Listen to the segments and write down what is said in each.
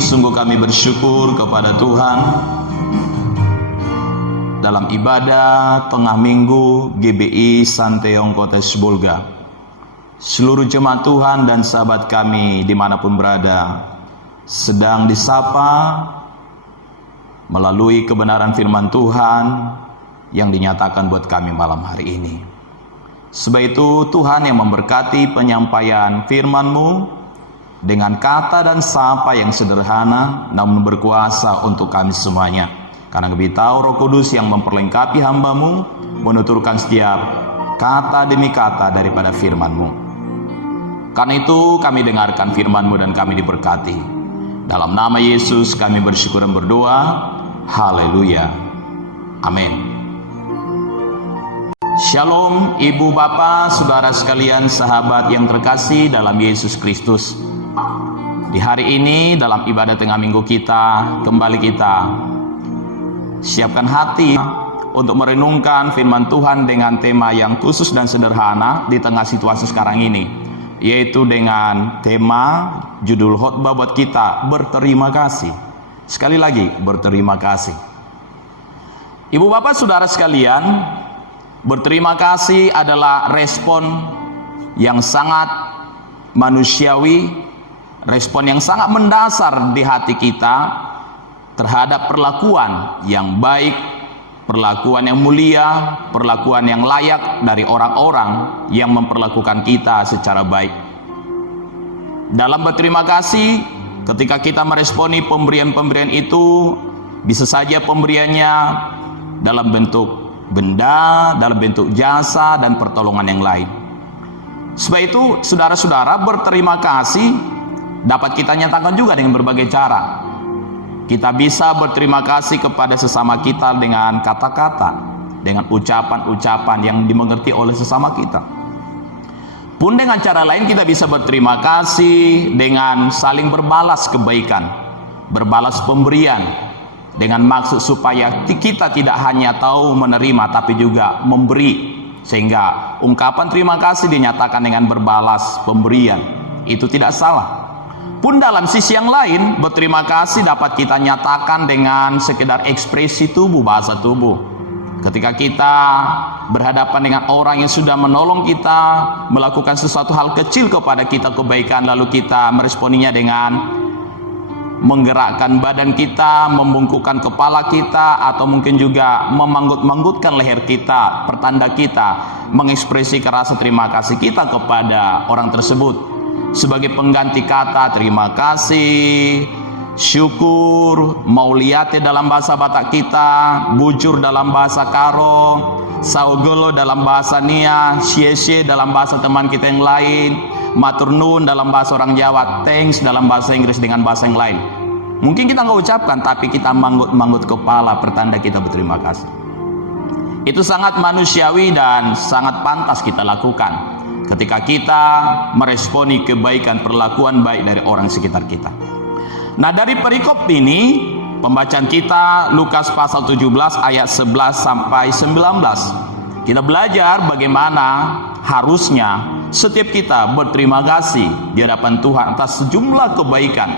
sungguh kami bersyukur kepada Tuhan dalam ibadah tengah minggu GBI Santeong Kota Sibolga. Seluruh jemaat Tuhan dan sahabat kami dimanapun berada sedang disapa melalui kebenaran firman Tuhan yang dinyatakan buat kami malam hari ini. Sebab itu Tuhan yang memberkati penyampaian firman-Mu dengan kata dan sapa yang sederhana namun berkuasa untuk kami semuanya. Karena kami tahu Roh Kudus yang memperlengkapi hamba-Mu menuturkan setiap kata demi kata daripada firman-Mu. Karena itu kami dengarkan firman-Mu dan kami diberkati. Dalam nama Yesus kami bersyukur dan berdoa. Haleluya. Amin. Shalom ibu bapak, saudara sekalian, sahabat yang terkasih dalam Yesus Kristus. Di hari ini dalam ibadah tengah minggu kita, kembali kita siapkan hati untuk merenungkan firman Tuhan dengan tema yang khusus dan sederhana di tengah situasi sekarang ini, yaitu dengan tema judul khotbah buat kita, berterima kasih. Sekali lagi, berterima kasih. Ibu bapak saudara sekalian, berterima kasih adalah respon yang sangat manusiawi, respon yang sangat mendasar di hati kita terhadap perlakuan yang baik, perlakuan yang mulia, perlakuan yang layak dari orang-orang yang memperlakukan kita secara baik. Dalam berterima kasih, ketika kita meresponi pemberian-pemberian itu, bisa saja pemberiannya dalam bentuk benda, dalam bentuk jasa dan pertolongan yang lain. Sebab itu saudara-saudara, berterima kasih dapat kita nyatakan juga dengan berbagai cara. Kita bisa berterima kasih kepada sesama kita dengan kata-kata, dengan ucapan-ucapan yang dimengerti oleh sesama kita. Pun dengan cara lain kita bisa berterima kasih dengan saling berbalas kebaikan, berbalas pemberian, dengan maksud supaya kita tidak hanya tahu menerima tapi juga memberi, sehingga ungkapan terima kasih dinyatakan dengan berbalas pemberian. Itu tidak salah. Pun dalam sisi yang lain, berterima kasih dapat kita nyatakan dengan sekedar ekspresi tubuh, bahasa tubuh. Ketika kita berhadapan dengan orang yang sudah menolong kita, melakukan sesuatu hal kecil kepada kita kebaikan, lalu kita meresponinya dengan menggerakkan badan kita, membungkukkan kepala kita, atau mungkin juga memanggut-manggutkan leher kita, pertanda kita mengekspresikan rasa terima kasih kita kepada orang tersebut. Sebagai pengganti kata terima kasih, syukur, mauliyate dalam bahasa Batak kita, bujur dalam bahasa Karo, saugolo dalam bahasa Nia, siesye dalam bahasa teman kita yang lain, matur nuwun dalam bahasa orang Jawa, thanks dalam bahasa Inggris dengan bahasa yang lain. Mungkin kita nggak ucapkan, tapi kita manggut-manggut kepala, pertanda kita berterima kasih. Itu sangat manusiawi dan sangat pantas kita lakukan ketika kita meresponi kebaikan, perlakuan baik dari orang sekitar kita. Nah, dari perikop ini, pembacaan kita Lukas pasal 17 ayat 11 sampai 19. Kita belajar bagaimana harusnya setiap kita berterima kasih di hadapan Tuhan atas sejumlah kebaikan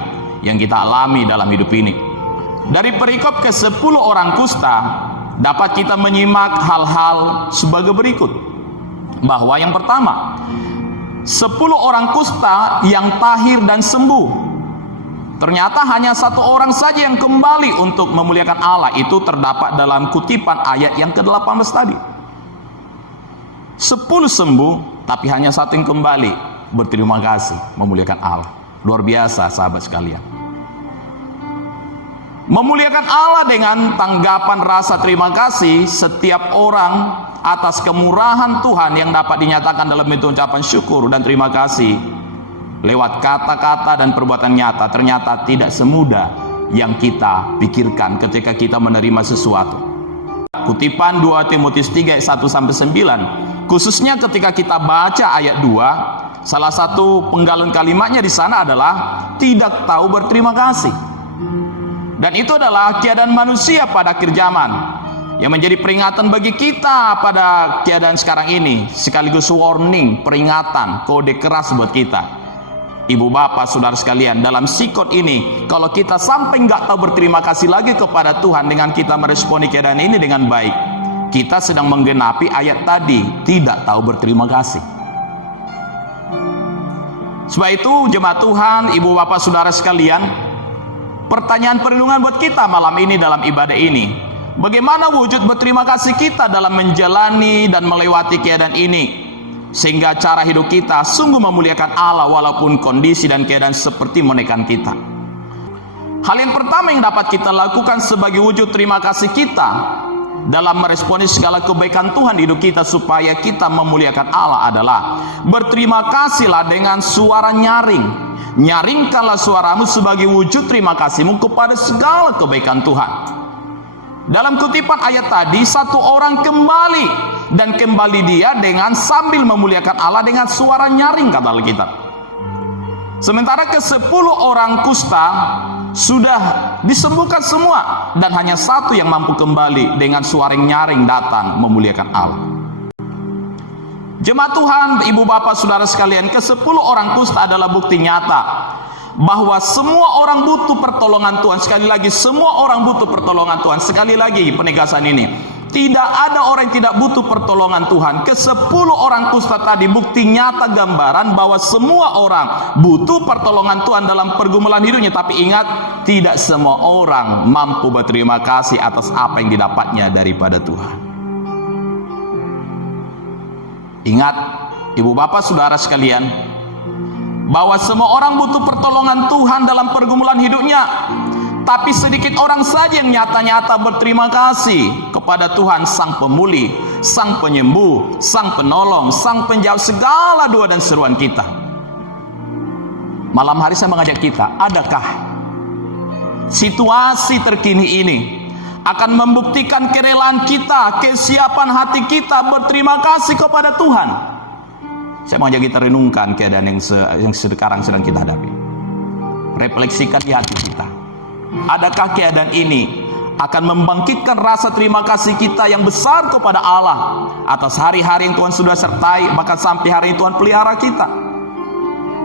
yang kita alami dalam hidup ini. Dari perikop ke-10 orang kusta, dapat kita menyimak hal-hal sebagai berikut. Bahwa yang pertama, 10 orang kusta yang tahir dan sembuh. Ternyata hanya satu orang saja yang kembali untuk memuliakan Allah. Itu terdapat dalam kutipan ayat yang ke-18 tadi. 10 sembuh, tapi hanya satu yang kembali berterima kasih, memuliakan Allah. Luar biasa sahabat sekalian. Memuliakan Allah dengan tanggapan rasa terima kasih setiap orang atas kemurahan Tuhan yang dapat dinyatakan dalam bentuk ucapan syukur dan terima kasih lewat kata-kata dan perbuatan nyata, ternyata tidak semudah yang kita pikirkan ketika kita menerima sesuatu. Kutipan 2 Timotius 3 ayat 1-9, khususnya ketika kita baca ayat 2, salah satu penggalan kalimatnya di sana adalah tidak tahu berterima kasih. Dan itu adalah keadaan manusia pada akhir zaman, yang menjadi peringatan bagi kita pada keadaan sekarang ini, sekaligus warning, peringatan, kode keras buat kita. ibu bapak, saudara sekalian, dalam sikot ini, kalau kita sampai nggak tahu berterima kasih lagi kepada Tuhan dengan kita meresponi keadaan ini dengan baik, kita sedang menggenapi ayat tadi, tidak tahu berterima kasih. Sebab itu jemaat Tuhan, ibu bapak, saudara sekalian, pertanyaan perenungan buat kita malam ini dalam ibadah ini, bagaimana wujud berterima kasih kita dalam menjalani dan melewati keadaan ini, sehingga cara hidup kita sungguh memuliakan Allah walaupun kondisi dan keadaan seperti menekan kita. Hal yang pertama yang dapat kita lakukan sebagai wujud terima kasih kita dalam meresponi segala kebaikan Tuhan di hidup kita supaya kita memuliakan Allah adalah berterima kasihlah dengan suara nyaring. Nyaringkanlah suaramu sebagai wujud terima kasihmu kepada segala kebaikan Tuhan. Dalam kutipan ayat tadi, satu orang kembali, dan kembali dia dengan sambil memuliakan Allah dengan suara nyaring, kata Alkitab. Sementara ke-10 orang kusta sudah disembuhkan semua, dan hanya satu yang mampu kembali dengan suara nyaring datang memuliakan Allah. Jemaat Tuhan, ibu bapak, saudara sekalian, ke-10 orang kusta adalah bukti nyata bahwa semua orang butuh pertolongan Tuhan. Sekali lagi, semua orang butuh pertolongan Tuhan. Sekali lagi penegasan ini, tidak ada orang yang tidak butuh pertolongan Tuhan. Ke-10 orang kusta tadi bukti nyata gambaran bahwa semua orang butuh pertolongan Tuhan dalam pergumulan hidupnya. Tapi ingat, tidak semua orang mampu berterima kasih atas apa yang didapatnya daripada Tuhan. Ingat, ibu bapak, saudara sekalian, bahwa semua orang butuh pertolongan Tuhan dalam pergumulan hidupnya, tapi sedikit orang saja yang nyata-nyata berterima kasih kepada Tuhan, Sang Pemulih, Sang Penyembuh, Sang Penolong, Sang Penjawab segala doa dan seruan kita. Malam hari saya mengajak kita, adakah situasi terkini ini akan membuktikan kerelaan kita, kesiapan hati kita berterima kasih kepada Tuhan? Saya mengajak kita renungkan keadaan yang sekarang sedang kita hadapi. Refleksikan di hati kita. Adakah keadaan ini akan membangkitkan rasa terima kasih kita yang besar kepada Allah atas hari-hari yang Tuhan sudah sertai, bahkan sampai hari yang Tuhan pelihara kita?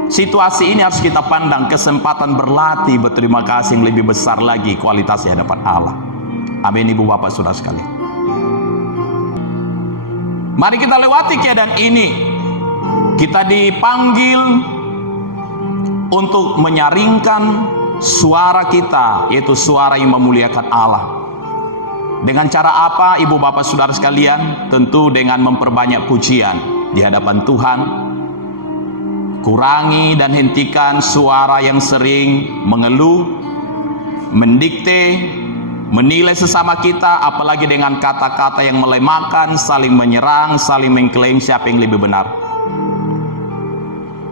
Situasi ini harus kita pandang kesempatan berlatih berterima kasih yang lebih besar lagi kualitasnya hadapan Allah. Amin, ibu bapak, saudara sekalian. Mari kita lewati keadaan ini. Kita dipanggil untuk menyaringkan suara kita, yaitu suara yang memuliakan Allah. Dengan cara apa, ibu bapak, saudara sekalian? Tentu dengan memperbanyak pujian di hadapan Tuhan. Kurangi dan hentikan suara yang sering mengeluh, mendikte, menilai sesama kita, apalagi dengan kata-kata yang melemahkan, saling menyerang, saling mengklaim siapa yang lebih benar.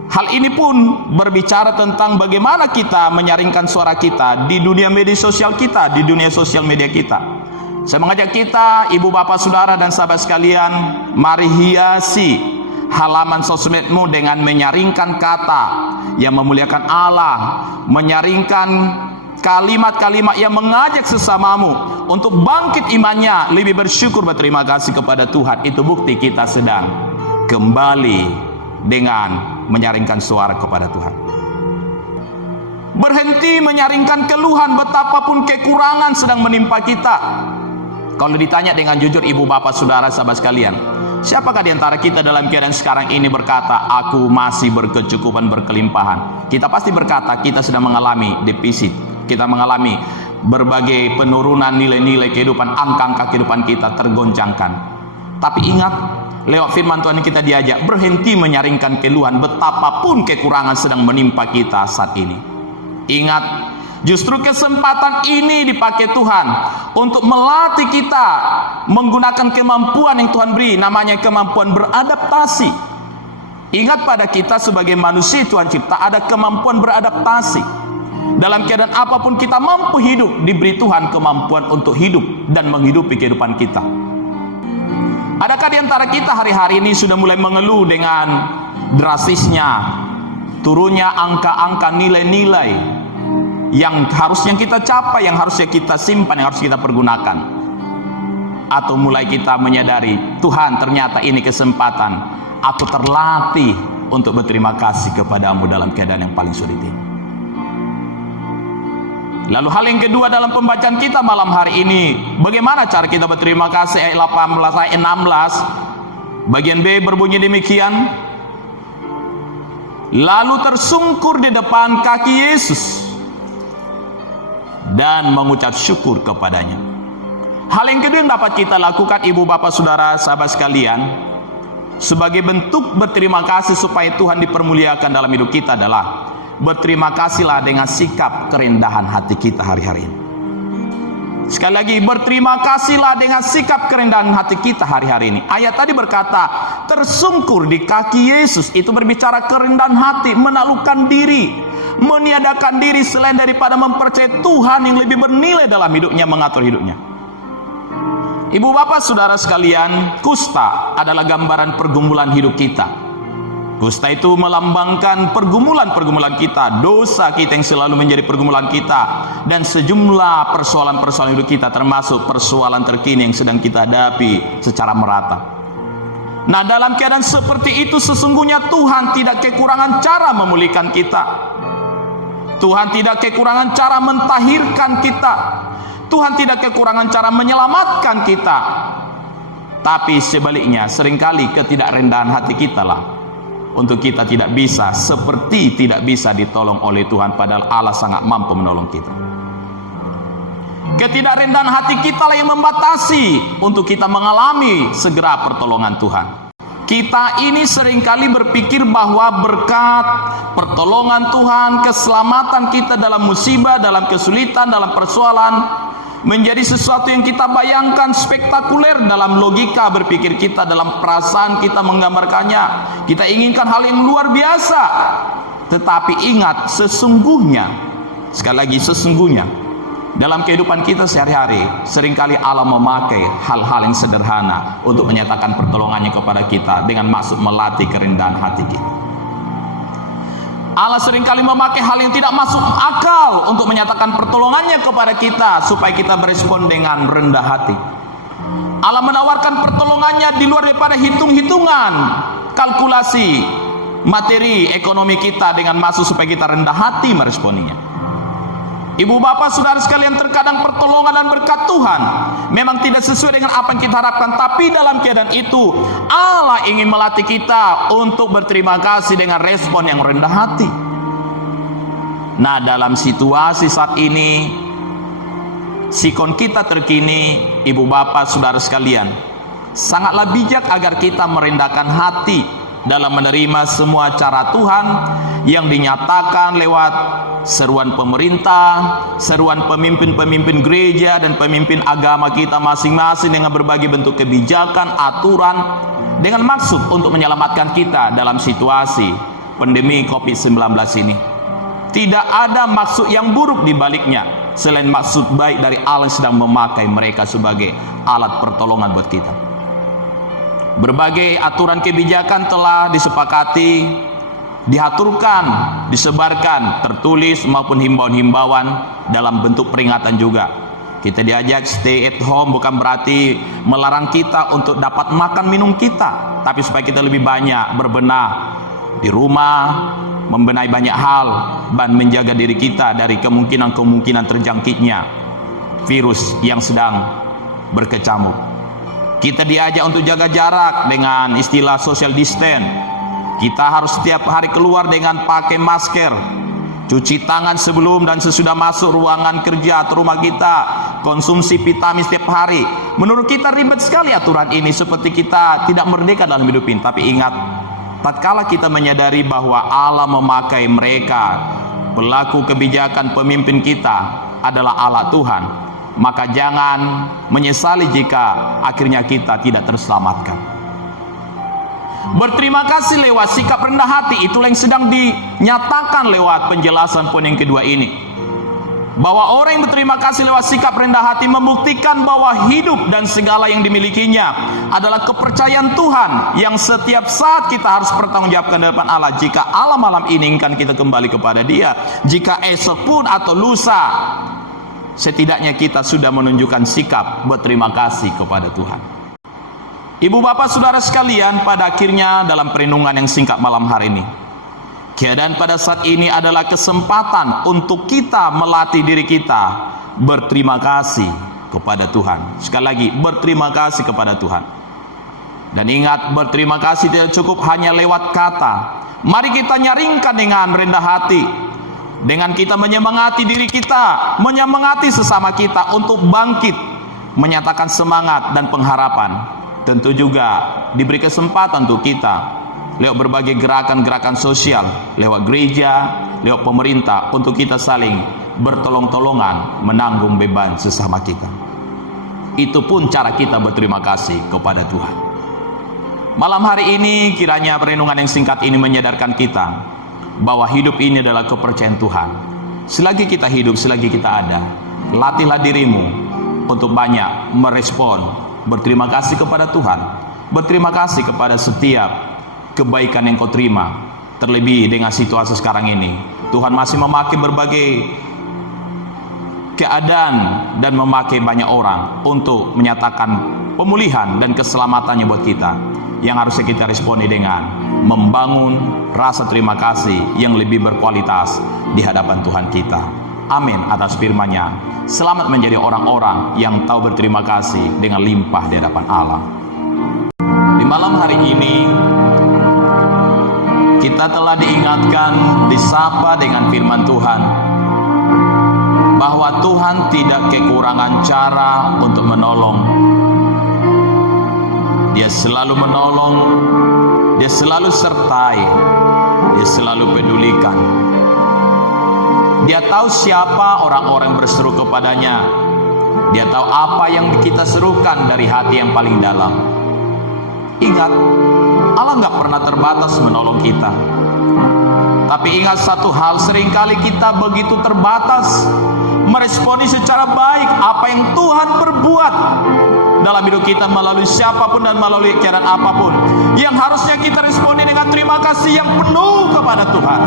Hal ini pun berbicara tentang bagaimana kita menyaringkan suara kita di dunia media sosial kita, di dunia sosial media kita. Saya mengajak kita, ibu bapak, saudara dan sahabat sekalian, mari hiasi halaman sosmedmu dengan menyaringkan kata yang memuliakan Allah, menyaringkan kalimat-kalimat yang mengajak sesamamu untuk bangkit imannya, lebih bersyukur, berterima kasih kepada Tuhan. Itu bukti kita sedang kembali dengan menyaringkan suara kepada Tuhan. Berhenti menyaringkan keluhan betapapun kekurangan sedang menimpa kita. Kalau ditanya dengan jujur, ibu bapak, saudara, sahabat sekalian, siapakah di antara kita dalam keadaan sekarang ini berkata, aku masih berkecukupan, berkelimpahan? Kita pasti berkata, kita sedang mengalami defisit. Kita mengalami berbagai penurunan nilai-nilai kehidupan, angka-angka kehidupan kita tergoncangkan. Tapi ingat, lewat firman Tuhan kita diajak berhenti menyaringkan keluhan betapapun kekurangan sedang menimpa kita saat ini. Ingat, justru kesempatan ini dipakai Tuhan untuk melatih kita menggunakan kemampuan yang Tuhan beri, namanya kemampuan beradaptasi. Ingat, pada kita sebagai manusia Tuhan cipta ada kemampuan beradaptasi. Dalam keadaan apapun kita mampu hidup, diberi Tuhan kemampuan untuk hidup dan menghidupi kehidupan kita. Adakah di antara kita hari-hari ini sudah mulai mengeluh dengan drastisnya turunnya angka-angka nilai-nilai yang harusnya kita capai, yang harusnya kita simpan, yang harus kita pergunakan? Atau mulai kita menyadari, Tuhan, ternyata ini kesempatan aku terlatih untuk berterima kasih kepadamu dalam keadaan yang paling sulit ini. Lalu hal yang kedua dalam pembacaan kita malam hari ini, bagaimana cara kita berterima kasih? Ayat 18, ayat 16 bagian B berbunyi demikian, lalu tersungkur di depan kaki Yesus dan mengucap syukur kepadanya. Hal yang kedua yang dapat kita lakukan, ibu bapak saudara sahabat sekalian, sebagai bentuk berterima kasih supaya Tuhan dipermuliakan dalam hidup kita adalah berterima kasihlah dengan sikap kerendahan hati kita hari-hari ini. Sekali lagi, berterima kasihlah dengan sikap kerendahan hati kita hari-hari ini. Ayat tadi berkata, tersungkur di kaki Yesus, itu berbicara kerendahan hati, menaklukkan diri, meniadakan diri selain daripada mempercayai Tuhan yang lebih bernilai dalam hidupnya, mengatur hidupnya. Ibu bapak saudara sekalian, kusta adalah gambaran pergumulan hidup kita. Kusta itu melambangkan pergumulan-pergumulan kita, dosa kita yang selalu menjadi pergumulan kita, dan sejumlah persoalan-persoalan hidup kita, termasuk persoalan terkini yang sedang kita hadapi secara merata. Nah, dalam keadaan seperti itu sesungguhnya Tuhan tidak kekurangan cara memulihkan kita. Tuhan tidak kekurangan cara mentahirkan kita. Tuhan tidak kekurangan cara menyelamatkan kita. Tapi sebaliknya, seringkali ketidakrendahan hati kita lah untuk kita tidak bisa, seperti tidak bisa ditolong oleh Tuhan, padahal Allah sangat mampu menolong kita. Ketidakrendahan hati kita lah yang membatasi untuk kita mengalami segera pertolongan Tuhan. Kita ini seringkali berpikir bahwa berkat pertolongan Tuhan, keselamatan kita dalam musibah, dalam kesulitan, dalam persoalan menjadi sesuatu yang kita bayangkan spektakuler dalam logika berpikir kita, dalam perasaan kita menggambarkannya. Kita inginkan hal yang luar biasa. Tetapi ingat, sesungguhnya, sekali lagi sesungguhnya, dalam kehidupan kita sehari-hari, seringkali Allah memakai hal-hal yang sederhana untuk menyatakan pertolongannya kepada kita dengan maksud melatih kerendahan hati kita. Allah seringkali memakai hal yang tidak masuk akal untuk menyatakan pertolongannya kepada kita, supaya kita berespon dengan rendah hati. Allah menawarkan pertolongannya di luar daripada hitung-hitungan, kalkulasi, materi, ekonomi kita, dengan maksud supaya kita rendah hati meresponinya. Ibu bapak saudara sekalian, terkadang pertolongan dan berkat Tuhan memang tidak sesuai dengan apa yang kita harapkan, tapi dalam keadaan itu Allah ingin melatih kita untuk berterima kasih dengan respon yang rendah hati. Nah, dalam situasi saat ini, sikon kita terkini, ibu bapak saudara sekalian, sangatlah bijak agar kita merendahkan hati dalam menerima semua cara Tuhan yang dinyatakan lewat seruan pemerintah, seruan pemimpin-pemimpin gereja dan pemimpin agama kita masing-masing dengan berbagai bentuk kebijakan, aturan, dengan maksud untuk menyelamatkan kita dalam situasi pandemi COVID-19 ini. Tidak ada maksud yang buruk di baliknya, selain maksud baik dari Allah yang sedang memakai mereka sebagai alat pertolongan buat kita. Berbagai aturan kebijakan telah disepakati, diaturkan, disebarkan, tertulis maupun himbauan-himbauan dalam bentuk peringatan juga. Kita diajak stay at home, bukan berarti melarang kita untuk dapat makan minum kita, tapi supaya kita lebih banyak berbenah di rumah, membenahi banyak hal, dan menjaga diri kita dari kemungkinan-kemungkinan terjangkitnya virus yang sedang berkecamuk. Kita diajak untuk jaga jarak dengan istilah social distance. Kita harus setiap hari keluar dengan pakai masker, cuci tangan sebelum dan sesudah masuk ruangan kerja atau rumah kita, konsumsi vitamin setiap hari. Menurut kita ribet sekali aturan ini, seperti kita tidak merdeka dalam hidup ini. Tapi ingat, tatkala kita menyadari bahwa Allah memakai mereka, pelaku kebijakan pemimpin kita adalah Allah Tuhan, maka jangan menyesali jika akhirnya kita tidak terselamatkan. Berterima kasih lewat sikap rendah hati, itulah yang sedang dinyatakan lewat penjelasan poin yang kedua ini. Bahwa orang yang berterima kasih lewat sikap rendah hati membuktikan bahwa hidup dan segala yang dimilikinya adalah kepercayaan Tuhan, yang setiap saat kita harus bertanggungjawabkan di depan Allah. Jika Allah malam ini inginkan kita kembali kepada Dia, jika esok pun atau lusa, setidaknya kita sudah menunjukkan sikap berterima kasih kepada Tuhan. Ibu bapak saudara sekalian, pada akhirnya dalam perenungan yang singkat malam hari ini, keadaan pada saat ini adalah kesempatan untuk kita melatih diri kita berterima kasih kepada Tuhan. Sekali lagi, berterima kasih kepada Tuhan. Dan ingat, berterima kasih tidak cukup hanya lewat kata. Mari kita nyaringkan dengan rendah hati, dengan kita menyemangati diri kita, menyemangati sesama kita untuk bangkit, menyatakan semangat dan pengharapan. Tentu juga diberi kesempatan untuk kita lewat berbagai gerakan-gerakan sosial, lewat gereja, lewat pemerintah, untuk kita saling bertolong-tolongan menanggung beban sesama kita. Itu pun cara kita berterima kasih kepada Tuhan. Malam hari ini kiranya perenungan yang singkat ini menyadarkan kita bahwa hidup ini adalah kepercayaan Tuhan. Selagi kita hidup, selagi kita ada, latihlah dirimu untuk banyak merespon berterima kasih kepada Tuhan, berterima kasih kepada setiap kebaikan yang kau terima. Terlebih dengan situasi sekarang ini, Tuhan masih memakai berbagai keadaan dan memakai banyak orang untuk menyatakan pemulihan dan keselamatannya buat kita, yang harusnya kita responi dengan membangun rasa terima kasih yang lebih berkualitas di hadapan Tuhan kita. Amin atas firman-Nya. Selamat menjadi orang-orang yang tahu berterima kasih dengan limpah di hadapan Allah. Di malam hari ini kita telah diingatkan, disapa dengan firman Tuhan, bahwa Tuhan tidak kekurangan cara untuk menolong. Dia selalu menolong, Dia selalu sertai, Dia selalu pedulikan. Dia tahu siapa orang-orang berseru kepadanya. Dia tahu apa yang kita serukan dari hati yang paling dalam. Ingat, Allah nggak pernah terbatas menolong kita. Tapi ingat satu hal, seringkali kita begitu terbatas meresponi secara baik apa yang Tuhan perbuat dalam hidup kita melalui siapapun dan melalui keadaan apapun, yang harusnya kita responi dengan terima kasih yang penuh kepada Tuhan.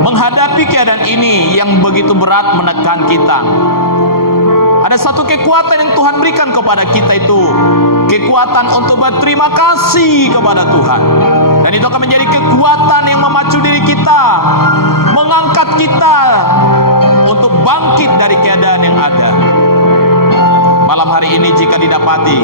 Menghadapi keadaan ini yang begitu berat menekan kita, ada satu kekuatan yang Tuhan berikan kepada kita, itu kekuatan untuk berterima kasih kepada Tuhan. Dan itu akan menjadi kekuatan yang memacu diri kita, mengangkat kita untuk bangkit dari keadaan yang ada. Malam hari ini jika didapati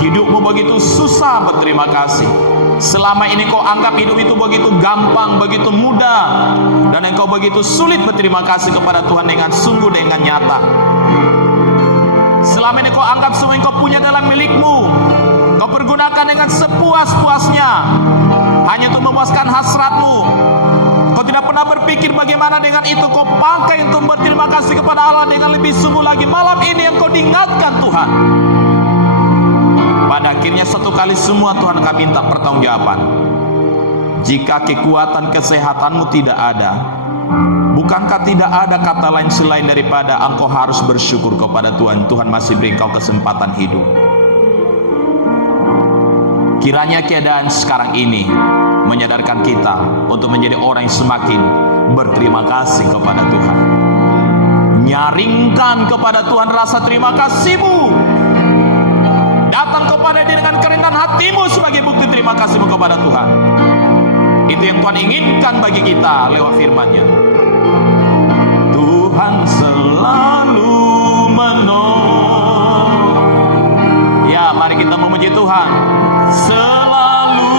hidupmu begitu susah berterima kasih, selama ini kau anggap hidup itu begitu gampang, begitu mudah, dan engkau begitu sulit berterima kasih kepada Tuhan dengan sungguh, dengan nyata. Selama ini kau anggap semua yang kau punya dalam milikmu, kau pergunakan dengan sepuas-puasnya, hanya untuk memuaskan hasratmu. Kau tidak pernah berpikir bagaimana dengan itu kau pakai untuk berterima kasih kepada Allah dengan lebih sungguh lagi. Malam ini yang kau diingatkan Tuhan. Pada akhirnya satu kali semua Tuhan akan minta pertanggungjawaban. Jika kekuatan kesehatanmu tidak ada, bukankah tidak ada kata lain selain daripada engkau harus bersyukur kepada Tuhan? Tuhan masih beri engkau kesempatan hidup. Kiranya keadaan sekarang ini menyadarkan kita untuk menjadi orang yang semakin berterima kasih kepada Tuhan. Nyaringkan kepada Tuhan rasa terima kasihmu. Datang kepada Dia dengan kerendahan hatimu sebagai bukti terima kasihmu kepada Tuhan. Itu yang Tuhan inginkan bagi kita lewat firman-Nya. Tuhan selalu menolong. Ya, mari kita memuji Tuhan. Selalu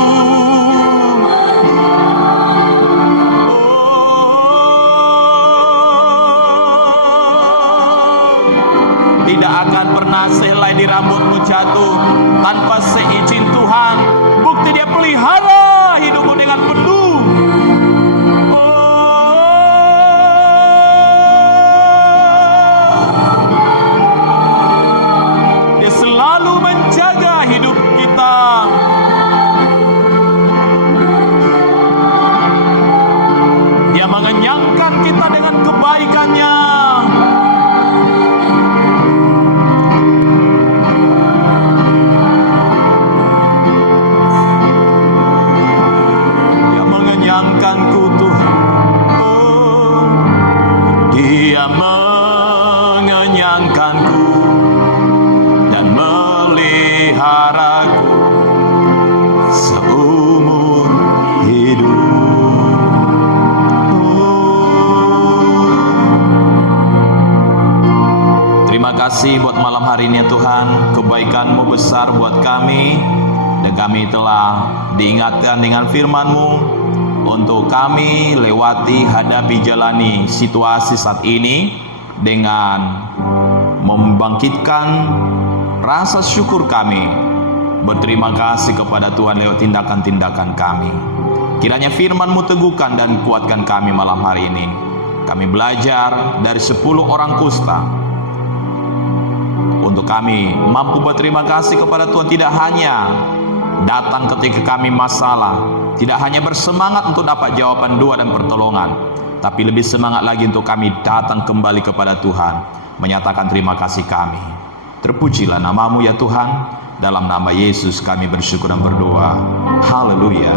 tidak akan pernah sehelai di rambutmu jatuh tanpa seizin Tuhan. Bukti Dia pelihara hidupmu dengan penuh. Dia selalu menjaga hidup kita. Dia mengenyangkan kita dengan kebaikan-Nya. Dia kasih buat malam hari ini ya Tuhan. Kebaikan-Mu besar buat kami, dan kami telah diingatkan dengan firman-Mu untuk kami lewati, hadapi, jalani situasi saat ini dengan membangkitkan rasa syukur kami, berterima kasih kepada Tuhan lewat tindakan-tindakan kami. Kiranya firman-Mu teguhkan dan kuatkan kami malam hari ini. Kami belajar dari 10 orang kusta, untuk kami mampu berterima kasih kepada Tuhan, tidak hanya datang ketika kami masalah, tidak hanya bersemangat untuk dapat jawaban doa dan pertolongan, tapi lebih semangat lagi untuk kami datang kembali kepada Tuhan, menyatakan terima kasih kami. Terpujilah nama-Mu ya Tuhan. Dalam nama Yesus kami bersyukur dan berdoa. Haleluya.